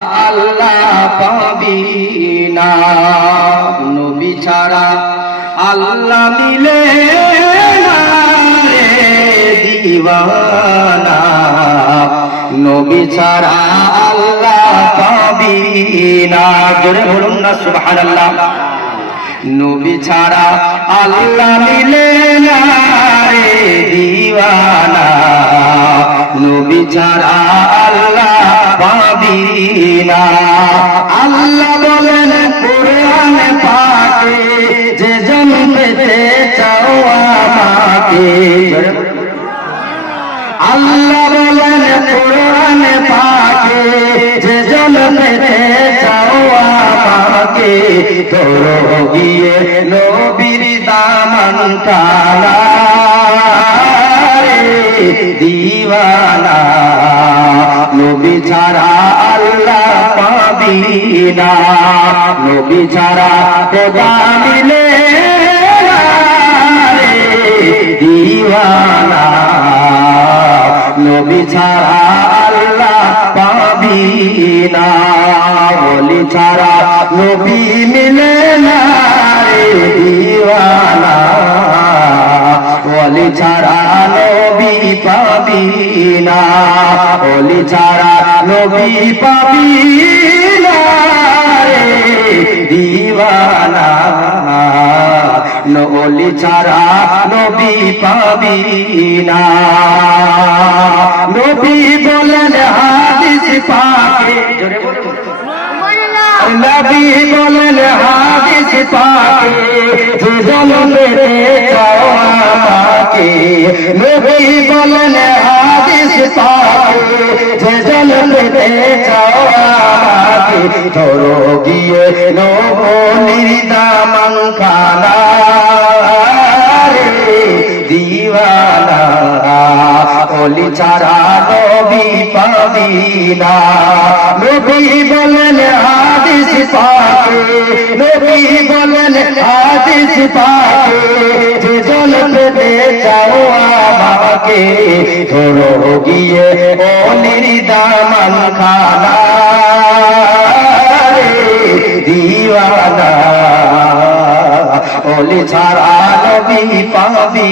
আল্লাহ পাবি না, নবী ছাড়া আল্লাহ মিলে না রে দিওয়ানা, নবী ছাড়া আল্লাহ পাবি না। জোরে বলুন না সুবহানাল্লাহ। নবী ছাড়া আল্লাহ মিলে না রে দিওয়ানা, নবী ছাড়া আল্লাহ পাবি না। আল্লাহ বলেন কোরআনে পাকে, যে জন পেতে চাও আমাকে। আল্লাহ বলেন কোরআনে পাকে, যে জন পেতে চাও আমাকে, ধরো গিয়ে নবীর দামান তালা দিওয়ানা, নবী ছাড়া আল্লাহ পাবি না, নবী ছাড়া খোদা মিলে না রে দিওয়ানা, নবী ছাড়া আল্লাহ পাবি না। ওলি ছাড়া নবী মিলে না রে দিওয়ানা, ওলি ছাড়া নবী পাবি না, ওলি ছাড়া নবী পাবি না রে দিওয়ানা, ওলি ছাড়া নবী পাবি না। নবী বলেন হাদিস পাকে, জোরে বলুন, নবী বলেন হাদিস পাকে, যে জন পেতে চাও আমাকে, নবী বলেন হাদিস পাকে, যে জন পেতে চাও আমাকে, ধরো গিয়ে নবীর দামান খানা রে দিওয়ানা, ওলি ছাড়া নবী পাবি না। নবী বলেন হাদিস পাকে, নবী বলেন হাদিস পাকে, যে জন পেতে চাও আমাকে, ধরো গিয়ে ওলির দামান খানা রে দিওয়ানা, ওলি ছাড়া নবী পাবি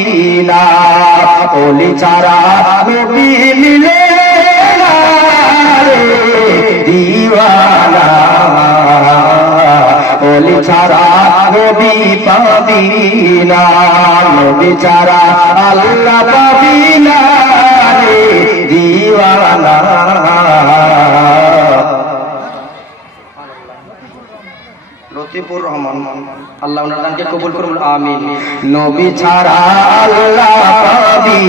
না, ওলি ছাড়া নবী মিলে না রে দিওয়ানা, ওলি ছাড়া নবী পাবি না, নবী ছাড়া আল্লাহ পাবি না রে দিওয়ানা। লতিফুর রহমান, আল্লাহ ওনার দানকে কবুল করুন, আমিন। নবী ছাড়া আল্লাহ পাবি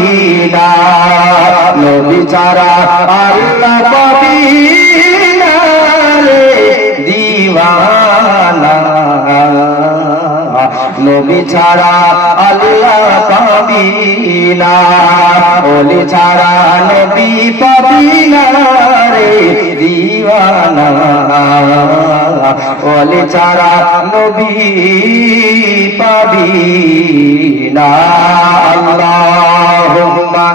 না, নবী ছাড়া আল্লাহ পাবি না রে দিওয়ানা, নবী ছাড়া আল্লাহ পাবি না, ওলি ছাড়া নবী পাবি না রে দিওয়ানা, ওলি ছাড়া নবী পাবি না। আল্লাহুম্মা